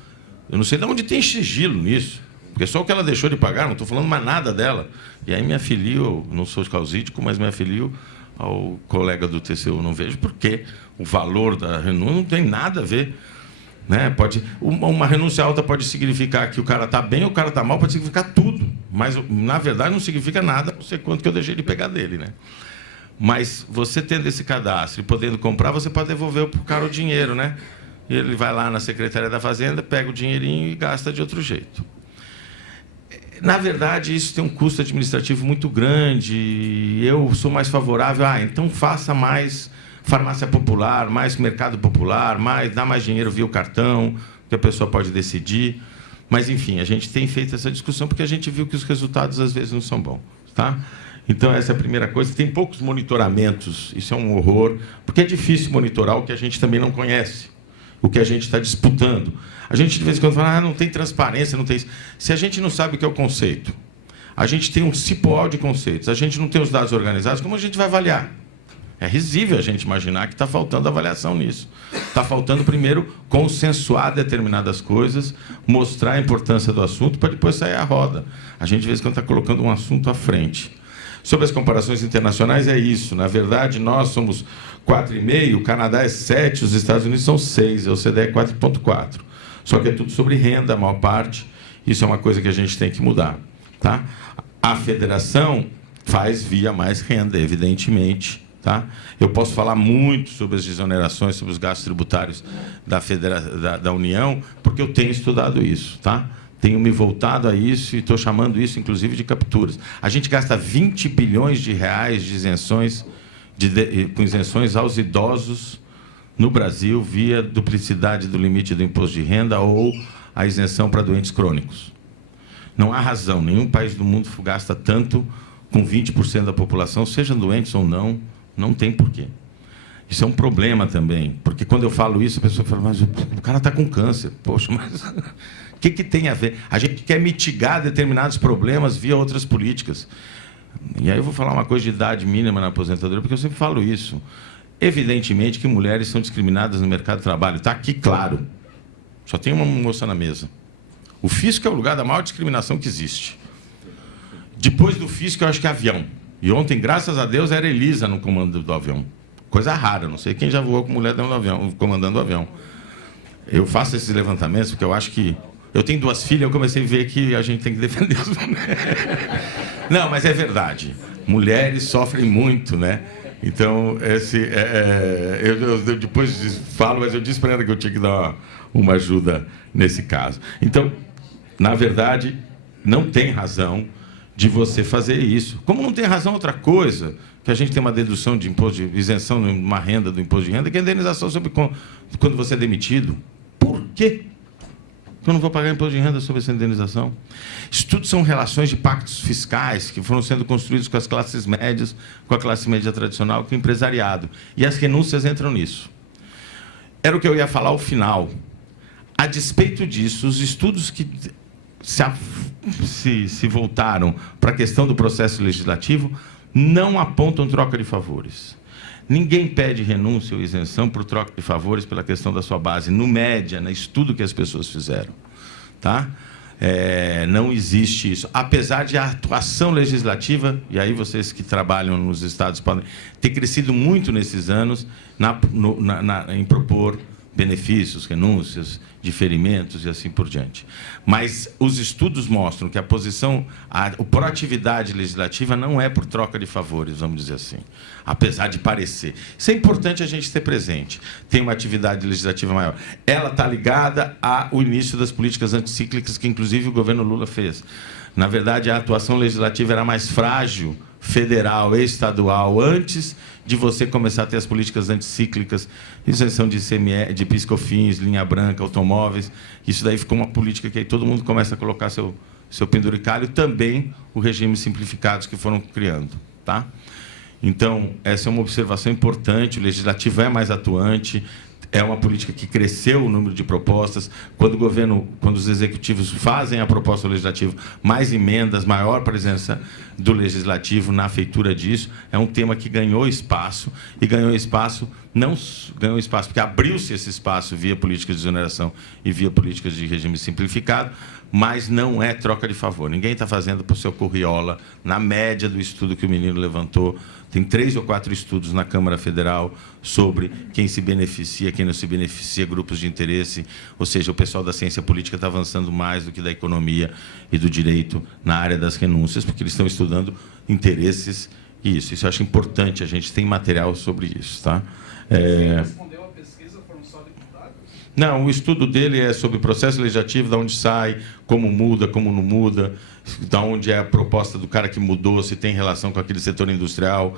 eu não sei de onde tem sigilo nisso, porque só o que ela deixou de pagar, não estou falando mais nada dela. E aí me afilio, não sou causídico, mas me afilio ao colega do TCU, não vejo porque o valor da renúncia não tem nada a ver. Né? Uma renúncia alta pode significar que o cara está bem ou o cara está mal, pode significar tudo. Mas, na verdade, não significa nada, não sei quanto que eu deixei de pegar dele. Né? Mas você tendo esse cadastro e podendo comprar, você pode devolver para o cara o dinheiro. Né? E ele vai lá na Secretaria da Fazenda, pega o dinheirinho e gasta de outro jeito. Na verdade, isso tem um custo administrativo muito grande. Eu sou mais favorável, então faça mais farmácia popular, mais mercado popular, dá mais dinheiro via o cartão, que a pessoa pode decidir. Mas, enfim, a gente tem feito essa discussão porque a gente viu que os resultados, às vezes, não são bons. Tá? Então, essa é a primeira coisa. Tem poucos monitoramentos, isso é um horror, porque é difícil monitorar o que a gente também não conhece, o que a gente está disputando. A gente, de vez em quando, fala, não tem transparência, não tem isso. Se a gente não sabe o que é o conceito, a gente tem um cipoal de conceitos, a gente não tem os dados organizados, como a gente vai avaliar? É risível a gente imaginar que está faltando avaliação nisso. Está faltando, primeiro, consensuar determinadas coisas, mostrar a importância do assunto, para depois sair à roda. A gente, de vez em quando, está colocando um assunto à frente. Sobre as comparações internacionais, é isso. Na verdade, nós somos 4,5%, o Canadá é 7%, os Estados Unidos são 6%, a OCDE é 4,4%. Só que é tudo sobre renda, a maior parte. Isso é uma coisa que a gente tem que mudar. Tá? A federação faz via mais renda, evidentemente. Tá? Eu posso falar muito sobre as desonerações, sobre os gastos tributários da União, porque eu tenho estudado isso. Tá? Tenho me voltado a isso e estou chamando isso, inclusive, de capturas. A gente gasta 20 bilhões de reais de isenções, com isenções aos idosos no Brasil, via duplicidade do limite do imposto de renda ou a isenção para doentes crônicos. Não há razão, nenhum país do mundo gasta tanto com 20% da população, sejam doentes ou não tem porquê. Isso é um problema também, porque quando eu falo isso, a pessoa fala, mas o cara está com câncer. Poxa, mas o que tem a ver? A gente quer mitigar determinados problemas via outras políticas. E aí eu vou falar uma coisa de idade mínima na aposentadoria, porque eu sempre falo isso. Evidentemente que mulheres são discriminadas no mercado de trabalho. Está aqui claro. Só tem uma moça na mesa. O fisco é o lugar da maior discriminação que existe. Depois do fisco, eu acho que é avião. E ontem, graças a Deus, era Elisa no comando do avião. Coisa rara, não sei quem já voou com mulher dentro do avião, comandando o avião. Eu faço esses levantamentos porque eu acho que... Eu tenho 2 filhas, eu comecei a ver que a gente tem que defender as mulheres. Não, mas é verdade. Mulheres sofrem muito, né? Então, eu depois falo, mas eu disse para ela que eu tinha que dar uma ajuda nesse caso. Então, na verdade, não tem razão de você fazer isso. Como não tem razão outra coisa, que a gente tem uma dedução de imposto de isenção, uma renda do imposto de renda, que é a indenização sobre quando você é demitido. Por quê? Eu não vou pagar imposto de renda sobre essa indenização. Isso tudo são relações de pactos fiscais que foram sendo construídos com as classes médias, com a classe média tradicional, com o empresariado. E as renúncias entram nisso. Era o que eu ia falar ao final. A despeito disso, os estudos que se voltaram para a questão do processo legislativo não apontam troca de favores. Ninguém pede renúncia ou isenção por troca de favores pela questão da sua base, no média, no estudo que as pessoas fizeram. Tá? Não existe isso. Apesar de a atuação legislativa, e aí vocês que trabalham nos estados podem ter crescido muito nesses anos em propor benefícios, renúncias, diferimentos e assim por diante. Mas os estudos mostram que a proatividade legislativa não é por troca de favores, vamos dizer assim, apesar de parecer. Isso é importante a gente ter presente. Tem uma atividade legislativa maior. Ela está ligada ao início das políticas anticíclicas que, inclusive, o governo Lula fez. Na verdade, a atuação legislativa era mais frágil, federal e estadual, antes de você começar a ter as políticas anticíclicas, isenção de ICMS, de PIS/COFINS, linha branca, automóveis. Isso daí ficou uma política que aí todo mundo começa a colocar seu penduricalho, também o regime simplificados que foram criando. Tá? Então, essa é uma observação importante, o legislativo é mais atuante, é uma política que cresceu o número de propostas. Quando os executivos fazem a proposta legislativa, mais emendas, maior presença do legislativo na feitura disso, é um tema que ganhou espaço, e ganhou espaço, não ganhou espaço porque abriu-se esse espaço via política de exoneração e via políticas de regime simplificado, mas não é troca de favor. Ninguém está fazendo por seu corriola, na média do estudo que o menino levantou. Tem 3 ou 4 estudos na Câmara Federal sobre quem se beneficia, quem não se beneficia, grupos de interesse. Ou seja, o pessoal da ciência política está avançando mais do que da economia e do direito na área das renúncias, porque eles estão estudando interesses e isso. Isso eu acho importante, a gente tem material sobre isso. Tá? Respondeu a pesquisa, foram só deputados? Não, o estudo dele é sobre o processo legislativo, de onde sai, como muda, como não muda, da onde é a proposta do cara que mudou, se tem relação com aquele setor industrial.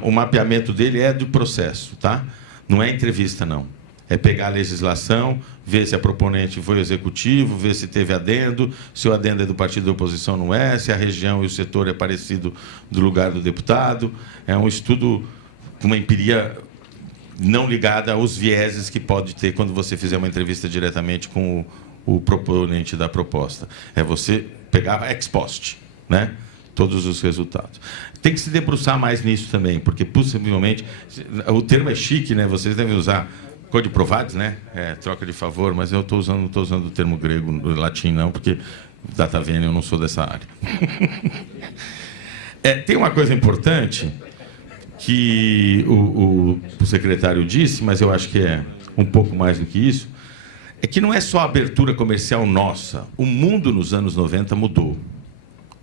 O mapeamento dele é do processo, tá? Não é entrevista, não. É pegar a legislação, ver se a proponente foi o executivo, ver se teve adendo, se o adendo é do partido da oposição, não é, se a região e o setor é parecido do lugar do deputado. É um estudo com uma empiria não ligada aos vieses que pode ter quando você fizer uma entrevista diretamente com o proponente da proposta. É você pegar ex post, né? Todos os resultados. Tem que se debruçar mais nisso também, porque possivelmente o termo é chique, né? Vocês devem usar code provades, né? Troca de favor, mas eu estou usando o termo grego, latim não, porque data vênia, eu não sou dessa área. Tem uma coisa importante que o secretário disse, mas eu acho que é um pouco mais do que isso, é que não é só a abertura comercial nossa. O mundo nos anos 90 mudou.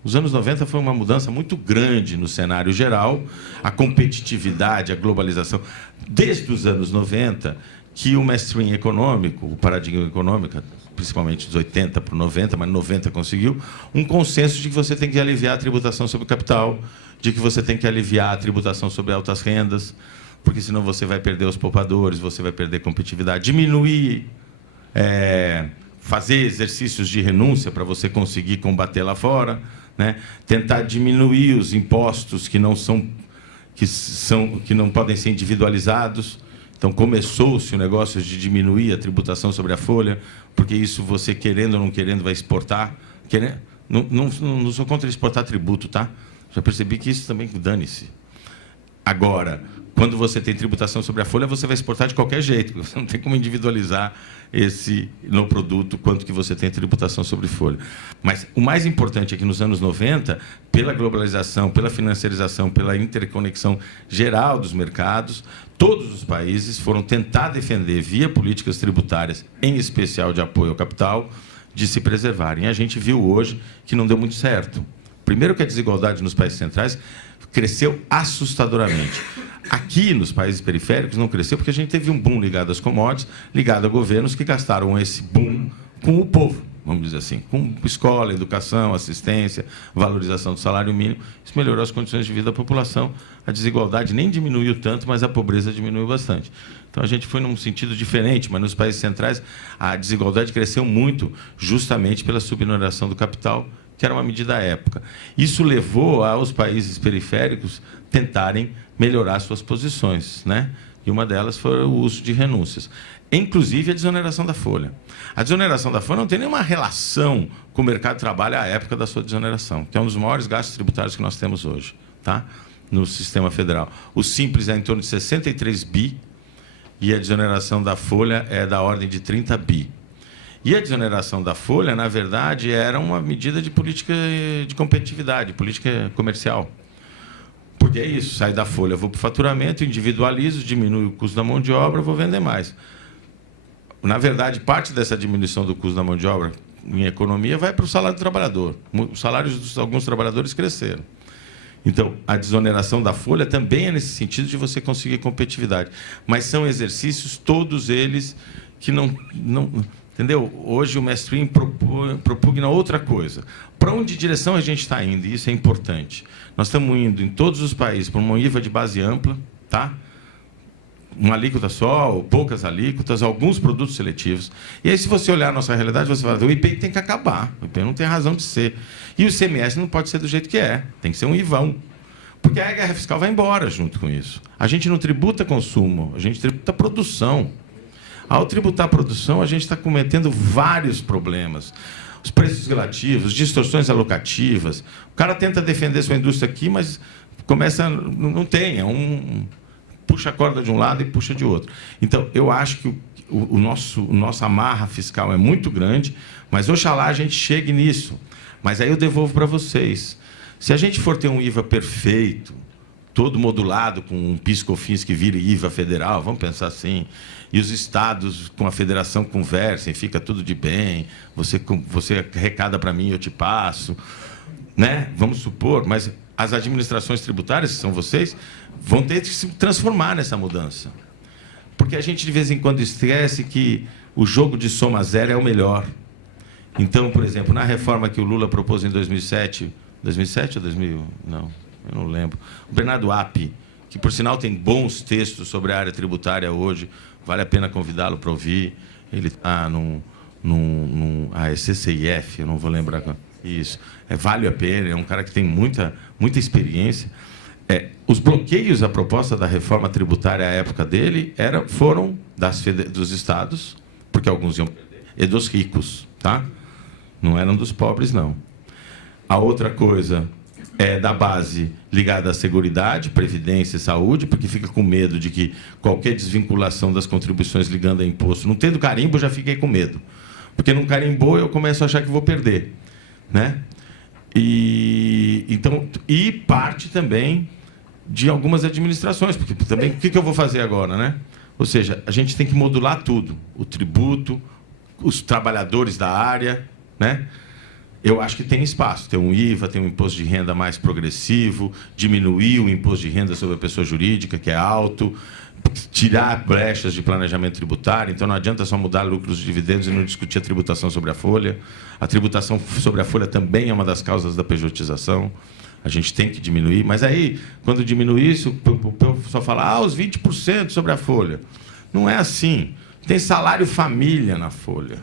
Os anos 90 foi uma mudança muito grande no cenário geral, a competitividade, a globalização. Desde os anos 90, que o mainstream econômico, o paradigma econômico, principalmente dos 80 para 90, mas 90 conseguiu, um consenso de que você tem que aliviar a tributação sobre o capital, de que você tem que aliviar a tributação sobre altas rendas, porque senão você vai perder os poupadores, você vai perder competitividade, diminuir, fazer exercícios de renúncia para você conseguir combater lá fora, né? Tentar diminuir os impostos que não são que não podem ser individualizados. Então, começou-se o negócio de diminuir a tributação sobre a folha, porque isso você, querendo ou não querendo, vai exportar. Não sou contra exportar tributo, tá? Já percebi que isso também dane-se. Agora, quando você tem tributação sobre a folha, você vai exportar de qualquer jeito. Você não tem como individualizar no produto quanto que você tem tributação sobre folha. Mas o mais importante é que nos anos 90, pela globalização, pela financiarização, pela interconexão geral dos mercados, todos os países foram tentar defender, via políticas tributárias, em especial de apoio ao capital, de se preservarem. A gente viu hoje que não deu muito certo. Primeiro que a desigualdade nos países centrais cresceu assustadoramente. Aqui, nos países periféricos, não cresceu porque a gente teve um boom ligado às commodities, ligado a governos que gastaram esse boom com o povo, vamos dizer assim, com escola, educação, assistência, valorização do salário mínimo. Isso melhorou as condições de vida da população. A desigualdade nem diminuiu tanto, mas a pobreza diminuiu bastante. Então, a gente foi num sentido diferente, mas nos países centrais a desigualdade cresceu muito, justamente pela suboneração do capital, que era uma medida à época. Isso levou aos países periféricos tentarem melhorar suas posições, né? E uma delas foi o uso de renúncias, inclusive a desoneração da folha. A desoneração da folha não tem nenhuma relação com o mercado de trabalho à época da sua desoneração, que é um dos maiores gastos tributários que nós temos hoje, tá? No sistema federal. O simples é em torno de 63 bi e a desoneração da folha é da ordem de 30 bi. E a desoneração da folha, na verdade, era uma medida de política de competitividade, política comercial. Porque é isso, sai da folha, vou para o faturamento, individualizo, diminui o custo da mão de obra, vou vender mais. Na verdade, parte dessa diminuição do custo da mão de obra em economia vai para o salário do trabalhador. Os salários de alguns trabalhadores cresceram. Então, a desoneração da folha também é nesse sentido de você conseguir competitividade. Mas são exercícios, todos eles, que não entendeu? Hoje o mainstream propugna outra coisa. Para onde direção a gente está indo? E isso é importante. Nós estamos indo em todos os países para uma IVA de base ampla, tá? Uma alíquota só, ou poucas alíquotas, alguns produtos seletivos. E aí, se você olhar a nossa realidade, você fala, o IPI tem que acabar. O IPI não tem razão de ser. E o ICMS não pode ser do jeito que é. Tem que ser um IVão. Porque a guerra fiscal vai embora junto com isso. A gente não tributa consumo, a gente tributa produção. Ao tributar a produção, a gente está cometendo vários problemas. Os preços relativos, distorções alocativas. O cara tenta defender sua indústria aqui, mas começa... Não tem, puxa a corda de um lado e puxa de outro. Então, eu acho que o nosso amarra fiscal é muito grande, mas oxalá a gente chegue nisso. Mas aí eu devolvo para vocês. Se a gente for ter um IVA perfeito, todo modulado com um PIS/COFINS que vire IVA federal, vamos pensar assim, e os estados com a federação conversem, fica tudo de bem, você arrecada para mim, eu te passo, né? Vamos supor, mas as administrações tributárias, que são vocês, vão ter que se transformar nessa mudança. Porque a gente, de vez em quando, esquece que o jogo de soma zero é o melhor. Então, por exemplo, na reforma que o Lula propôs em 2007... 2007 ou 2000? Não, eu não lembro. O Bernardo App, que, por sinal, tem bons textos sobre a área tributária hoje, vale a pena convidá-lo para ouvir. Ele está é CCIF, eu não vou lembrar. Isso. Vale a pena, é um cara que tem muita experiência. Os bloqueios à proposta da reforma tributária à época dele foram dos estados, porque alguns iam perder, e dos ricos, tá? Não eram dos pobres, não. A outra coisa é da base ligada à seguridade, previdência e saúde, porque fica com medo de que qualquer desvinculação das contribuições ligando a imposto, não tendo carimbo, já fiquei com medo. Porque não carimbou, eu começo a achar que vou perder, né? E parte também de algumas administrações, porque também o que eu vou fazer agora, né? Ou seja, a gente tem que modular tudo, o tributo, os trabalhadores da área, né? Eu acho que tem espaço, tem um IVA, tem um imposto de renda mais progressivo, diminuir o imposto de renda sobre a pessoa jurídica, que é alto, tirar brechas de planejamento tributário. Então, não adianta só mudar lucros e dividendos e não discutir a tributação sobre a folha. A tributação sobre a folha também é uma das causas da pejotização. A gente tem que diminuir. Mas aí, quando diminui isso, o povo só fala, os 20% sobre a folha. Não é assim. Tem salário família na folha.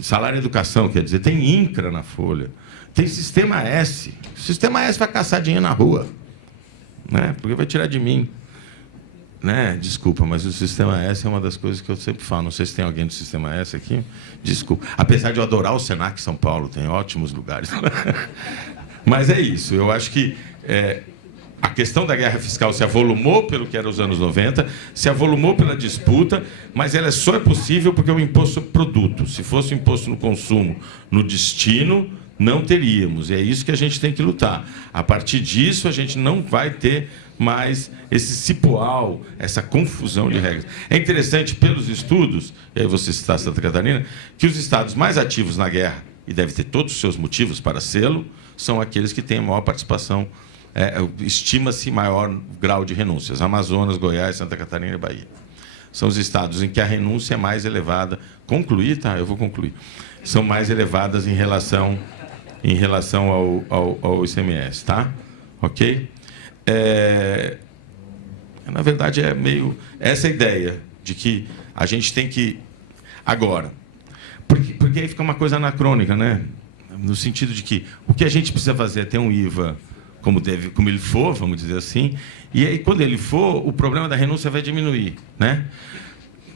Salário educação, quer dizer, tem INCRA na folha, tem Sistema S. O Sistema S vai caçar dinheiro na rua. né? Porque vai tirar de mim. Né? Desculpa, mas o Sistema S é uma das coisas que eu sempre falo. Não sei se tem alguém do Sistema S aqui. Desculpa. Apesar de eu adorar o Senac São Paulo, tem ótimos lugares. Mas é isso. Eu acho que a questão da guerra fiscal se avolumou pelo que era os anos 90, se avolumou pela disputa, mas ela só é possível porque é um imposto sobre produto. Se fosse um imposto no consumo, no destino, não teríamos. E é isso que a gente tem que lutar. A partir disso, a gente não vai ter mais esse cipoal, essa confusão de regras. É interessante, pelos estudos, e aí você citar Santa Catarina, que os estados mais ativos na guerra, e deve ter todos os seus motivos para sê-lo, são aqueles que têm a maior participação, estima-se maior grau de renúncias. Amazonas, Goiás, Santa Catarina e Bahia. São os estados em que a renúncia é mais elevada. Concluir, tá? Eu vou concluir. São mais elevadas em relação ao ICMS, tá? Ok? Na verdade, é meio essa ideia de que a gente tem que... Agora, porque aí fica uma coisa anacrônica, né? No sentido de que o que a gente precisa fazer é ter um IVA como ele for, vamos dizer assim, e aí, quando ele for, o problema da renúncia vai diminuir, né?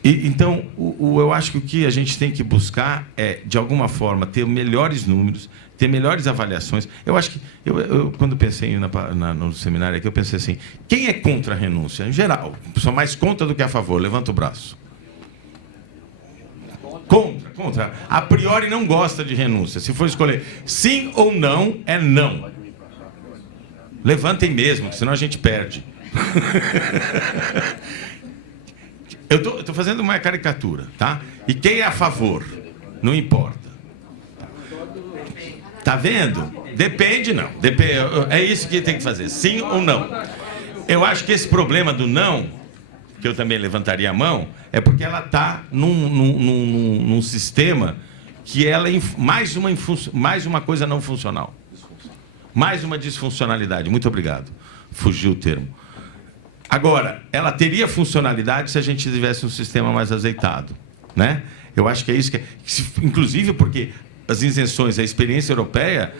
Então, eu acho que o que a gente tem que buscar é, de alguma forma, ter melhores números, ter melhores avaliações. Eu acho que, quando pensei no seminário aqui, eu pensei assim, quem é contra a renúncia? Em geral, só mais contra do que a favor. Levanta o braço. Contra. A priori não gosta de renúncia. Se for escolher sim ou não, é não. Levantem mesmo, senão a gente perde. Eu estou fazendo uma caricatura, tá? E quem é a favor? Não importa. Tá vendo? Depende, não. É isso que tem que fazer, sim ou não. Eu acho que esse problema do não, que eu também levantaria a mão, é porque ela está num sistema que ela é mais uma coisa não funcional. Mais uma disfuncionalidade. Muito obrigado. Fugiu o termo. Agora, ela teria funcionalidade se a gente tivesse um sistema mais azeitado, né? Eu acho que é isso que inclusive porque as isenções, a experiência europeia,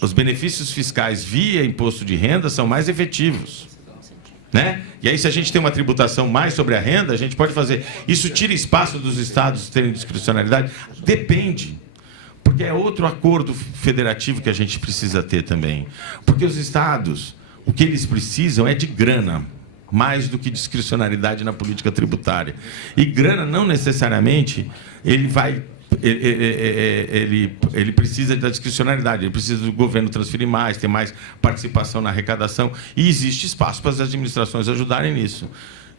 os benefícios fiscais via imposto de renda são mais efetivos, né? E aí, se a gente tem uma tributação mais sobre a renda, a gente pode fazer. Isso tira espaço dos estados terem discricionalidade? Depende. Porque é outro acordo federativo que a gente precisa ter também. Porque os estados, o que eles precisam é de grana, mais do que discricionalidade na política tributária. E grana não necessariamente ele precisa da discricionalidade, ele precisa do governo transferir mais, ter mais participação na arrecadação, e existe espaço para as administrações ajudarem nisso.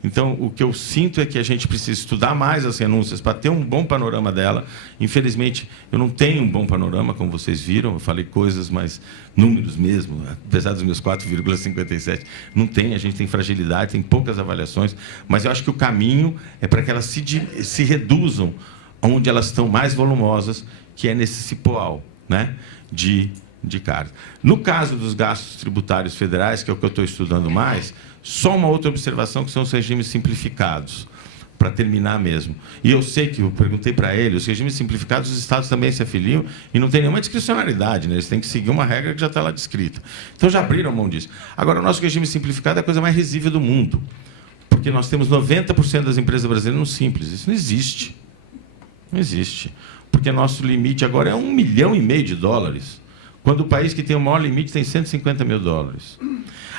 Então, o que eu sinto é que a gente precisa estudar mais as renúncias para ter um bom panorama dela. Infelizmente, eu não tenho um bom panorama, como vocês viram. Eu falei coisas, mas números mesmo, apesar dos meus 4,57, não tem. A gente tem fragilidade, tem poucas avaliações. Mas eu acho que o caminho é para que elas se reduzam onde elas estão mais volumosas, que é nesse cipoal, né, de cargas. No caso dos gastos tributários federais, que é o que eu estou estudando mais, só uma outra observação, que são os regimes simplificados, para terminar mesmo. E eu sei que, eu perguntei para ele, os regimes simplificados, os estados também se afiliam e não tem nenhuma discricionalidade, né? Eles têm que seguir uma regra que já está lá descrita. Então, já abriram mão disso. Agora, o nosso regime simplificado é a coisa mais risível do mundo, porque nós temos 90% das empresas brasileiras no Simples. Isso não existe. Não existe. Porque nosso limite agora é $1,5 milhão, quando o país que tem o maior limite tem $150 mil.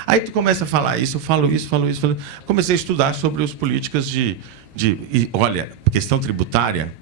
Aí tu começa a falar isso, eu falo isso. Comecei a estudar sobre as políticas e, olha, questão tributária,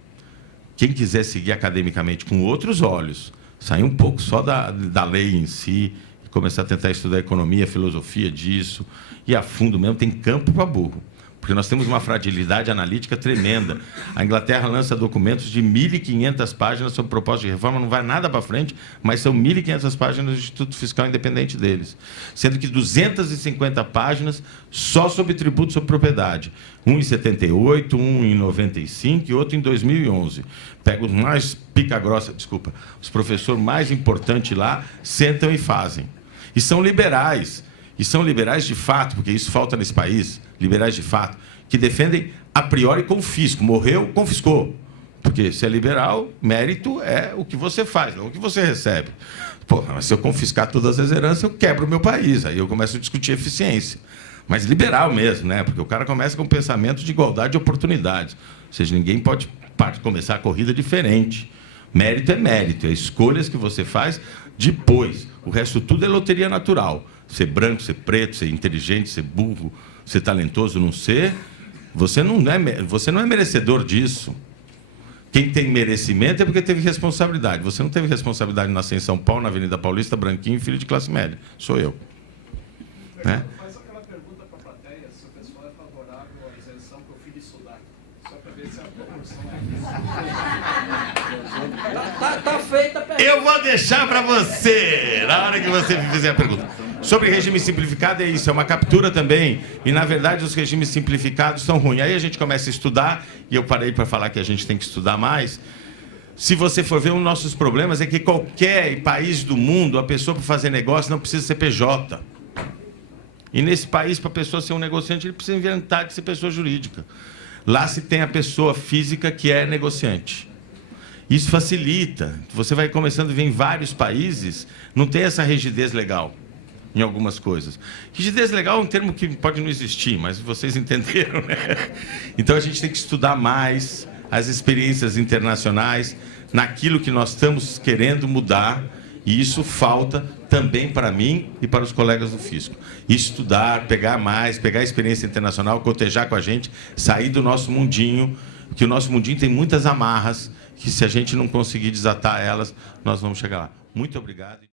quem quiser seguir academicamente com outros olhos, sair um pouco só da lei em si, e começar a tentar estudar economia, filosofia disso, e a fundo mesmo, tem campo para burro. Porque nós temos uma fragilidade analítica tremenda. A Inglaterra lança documentos de 1.500 páginas sobre proposta de reforma, não vai nada para frente, mas são 1.500 páginas do Instituto Fiscal Independente deles. Sendo que 250 páginas só sobre tributo sobre propriedade. Um em 78, um em 95 e outro em 2011. Pega os mais pica-grossa, desculpa, os professores mais importantes lá, sentam e fazem. E são liberais. E são liberais de fato, porque isso falta nesse país, liberais de fato, que defendem a priori confisco. Morreu, confiscou. Porque se é liberal, mérito é o que você faz, não o que você recebe. Porra, mas se eu confiscar todas as heranças, eu quebro o meu país. Aí eu começo a discutir eficiência. Mas liberal mesmo, né? Porque o cara começa com um pensamento de igualdade de oportunidades. Ou seja, ninguém pode começar a corrida diferente. Mérito é mérito, é escolhas que você faz depois. O resto tudo é loteria natural. Ser branco, ser preto, ser inteligente, ser burro, ser talentoso, não ser. Você não é merecedor disso. Quem tem merecimento é porque teve responsabilidade. Você não teve responsabilidade de nascer em São Paulo, na Avenida Paulista, branquinho, filho de classe média. Sou eu. Né? Faz aquela pergunta para a plateia, se o pessoal é favorável à isenção para o filho estudar. Só para ver se a proporção é Tá feita a pergunta. Eu vou deixar para você, na hora que você fizer a pergunta. Sobre regime simplificado, é isso, é uma captura também. E, na verdade, os regimes simplificados são ruins. Aí a gente começa a estudar, e eu parei para falar que a gente tem que estudar mais. Se você for ver, um dos nossos problemas é que qualquer país do mundo, a pessoa para fazer negócio não precisa ser PJ. E nesse país, para a pessoa ser um negociante, ele precisa inventar de ser pessoa jurídica. Lá se tem a pessoa física que é negociante. Isso facilita. Você vai começando a ver em vários países, não tem essa rigidez legal em algumas coisas. Rigidez legal é um termo que pode não existir, mas vocês entenderam, né? Então a gente tem que estudar mais as experiências internacionais naquilo que nós estamos querendo mudar, e isso falta também para mim e para os colegas do Fisco. Estudar, pegar a experiência internacional, cotejar com a gente, sair do nosso mundinho, que o nosso mundinho tem muitas amarras, que se a gente não conseguir desatar elas, nós vamos chegar lá. Muito obrigado.